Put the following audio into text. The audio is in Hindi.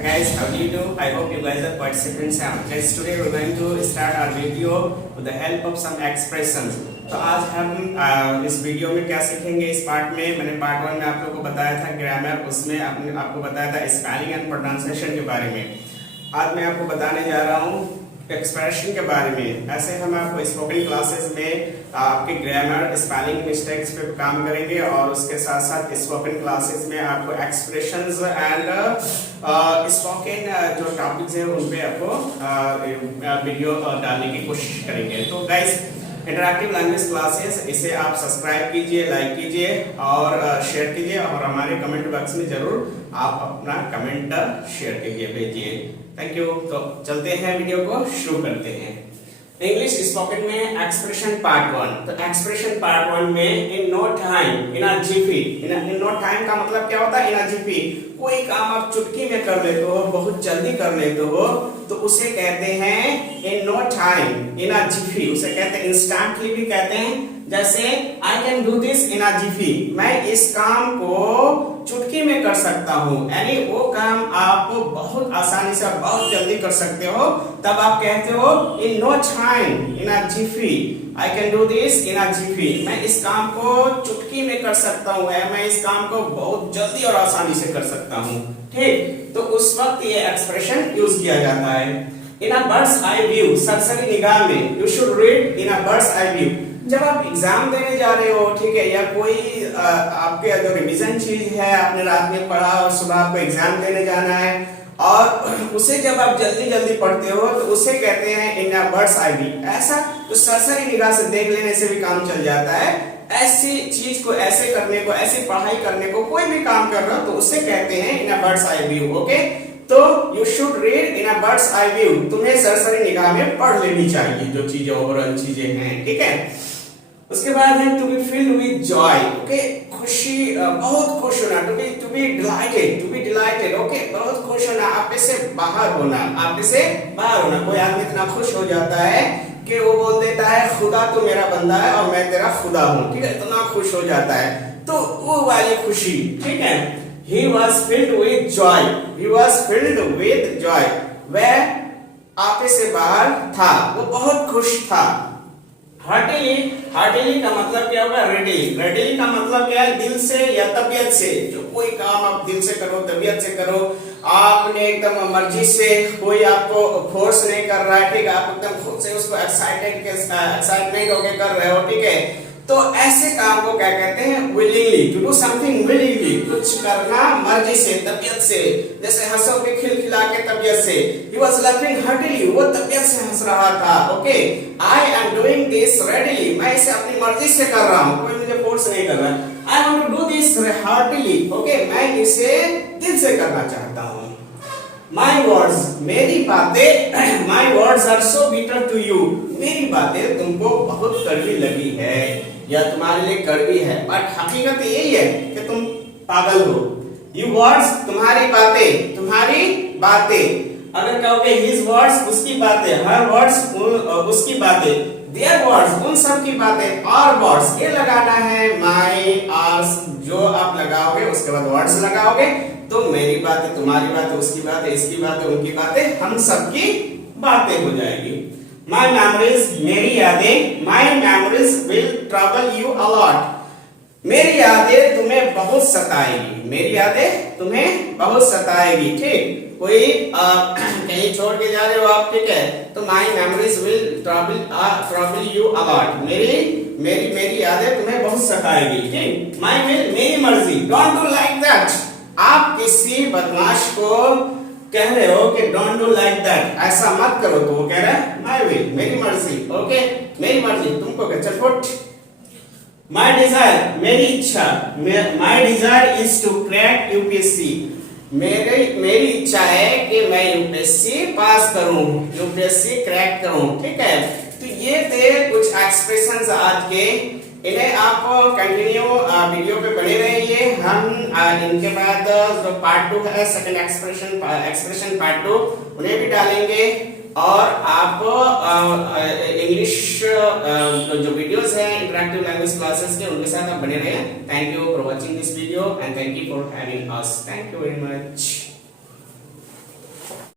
Hi guys, how do you do? I hope you guys are participants now. Guys, today we're going to start our video with the help of some expressions. तो आज हम इस वीडियो में क्या सीखेंगे? इस पार्ट में मैंने पार्ट 1 में आप लोगों को बताया था ग्रामर, उसमें आपको बताया था स्पेलिंग एंड प्रोनाउंसिएशन के बारे में। आज मैं आपको बताने जा रहा हूँ एक्सप्रेशन के बारे में। ऐसे हम आपको स्पोकन क्लासेस में आपके ग्रामर स्पेलिंग मिस्टेक्स पे काम करेंगे और उसके साथ साथ स्पोकन क्लासेस में आपको एक्सप्रेशंस एंड स्पोकन जो टॉपिक्स हैं उन पे आपको वीडियो डालने की कोशिश करेंगे। तो गाइस, इंटरैक्टिव लैंग्वेज क्लासेस, इसे आप सब्सक्राइब कीजिए, लाइक कीजिए और शेयर कीजिए और हमारे कमेंट बॉक्स में जरूर आप अपना कमेंट शेयर कीजिए, भेजिए। Thank you. तो चलते हैं, वीडियो को शुरू करते हैं। इंग्लिश स्पोकन में एक्सप्रेशन पार्ट 1। तो एक्सप्रेशन पार्ट 1 में in no time, in a jiffy. In no time का मतलब क्या होता है? इन अ जिफी। कोई काम आप चुटकी में कर लेते हो, बहुत जल्दी कर लेते हो, तो उसे कहते हैं in no time, in a jiffy. उसे कहते हैं इंस्टेंटली भी कहते हैं। जैसे I can do this in a jiffy, मैं इस काम को चुटकी में कर सकता हूँ, यानी वो काम आप बहुत आसानी से, बहुत जल्दी कर सकते हो, तब आप कहते हो in no time, in a jiffy. I can do this in a jiffy, मैं इस काम को चुटकी में कर सकता हूँ, मैं इस काम को बहुत जल्दी और आसानी से कर सकता हूँ। ठीक, तो उस वक्त ये एक्सप्रेशन यूज किया जाता है। इन अ बर्ड्स आई व्यू, सरसरी निगाह में, you should read in a bird's eye view. जब आप एग्जाम देने जा रहे हो, ठीक है, या कोई आपके जो रिवीजन चीज है, आपने रात में पढ़ा और सुबह आपको एग्जाम देने जाना है, और उसे जब आप जल्दी जल्दी पढ़ते हो तो उसे कहते हैं in a bird's eye view. ऐसा तो सरसरी निगाह से देख लेने से भी काम चल जाता है। ऐसी चीज को, ऐसे करने को, ऐसी पढ़ाई करने को, कोई भी काम कर रहे हो तो उसे कहते हैं in a bird's eye view. Okay, तो you should read in a bird's eye view, तुम्हें सरसरी निगाह में पढ़ लेनी चाहिए जो चीजें, ओवरऑल चीजें हैं। ठीक है, उसके बाद है to be filled with joy. Okay, खुशी, बहुत खुश होना, टू बी डिलाइटेड। ओके, बहुत खुश होना, आप से बाहर होना, आप से बाहर होना। कोई आदमी इतना खुश हो जाता है कि वो बोल देता है खुदा तो मेरा बंदा है और मैं तेरा खुदा हूँ। ठीक है, इतना खुश हो जाता है, तो वो वाली खुशी। ठीक है, he was filled with joy, he was filled with joy, वह आपे से बाहर था, वो बहुत खुश था। हार्टिली का मतलब क्या होगा? रेडिली का मतलब क्या है? दिल से या तबीयत से। जो कोई काम आप दिल से करो, तबीयत से करो, आपने एकदम मर्जी से, कोई आपको फोर्स नहीं कर रहा है, ठीक है, आप एकदम खुद से उसको एक्साइटमेंट होके कर रहे हो। ठीक है, तो ऐसे काम को क्या कहते हैं? Willingly, to do something willingly, कुछ करना मर्जी से, तबीयत से। जैसे हंसो के खिलखिला के तबीयत से। He was laughing heartily, वो तबीयत से हंस रहा था। Okay, I am doing this readily, मैं इसे अपनी मर्जी से कर रहा हूँ, कोई मुझे फोर्स नहीं कर रहा। I want to do this heartily, okay, मैं इसे दिल से करना चाहता हूँ। My words, मेरी बातें, my words are so bitter to you, मेरी बातें तुमको बहुत कड़वी लगी है या तुम्हारे लिए कड़वी है, बट हकीकत यही है कि तुम पागल हो। You words, तुम्हारी बातें। अगर कहोगे his words, उसकी बातें, her words, उसकी बातें, their words, उन सब की बातें, our words, ये लगाना है my, ours, जो आप लगाओगे उसके बाद words लगाओगे, तो मेरी बातें, तुम्हारी बातें, उसकी बातें, इसकी बातें, उनकी बातें, हम सबकी बातें हो जाएगी। My memories, मेरी यादें, my memories will trouble you a lot, मेरी यादें तुम्हें बहुत सताएगी, मेरी यादें तुम्हें बहुत सताएगी। ठीक, कोई कहीं छोड़ के जा रहे हो आप, ठीक है, तो my memories will trouble you a lot, मेरी यादें तुम्हें बहुत सताएगी। ठीक, my will, मेरी मर्जी, don't do like that, आप किसी बदमाश को कह रहे हो कि डोंट डू लाइक दैट, ऐसा मत करो, तो वो कह रहा है माय विल, मेरी मर्जी। ओके, मेरी मर्जी, तुमको क्या? चल फुट। माय डिजायर, मेरी इच्छा, my desire is to crack UPSC, मेरी इच्छा है कि मैं यूपीएससी पास करूं, यूपीएससी क्रैक करूं। ठीक है, तो ये थे कुछ एक्सप्रेशंस आज के, इन्हें आप कंटिन्यू वीडियो पे बने रहिए। हम इनके बाद जो पार्ट 2 है, सेकंड एक्सप्रेशन पार्ट 2, उन्हें भी डालेंगे। और आप इंग्लिश जो वीडियोस हैं इंटरैक्टिव लैंग्वेज क्लासेस के, उनके साथ आप बने रहिए। Thank you for watching this video and thank you for having us. Thank you very much.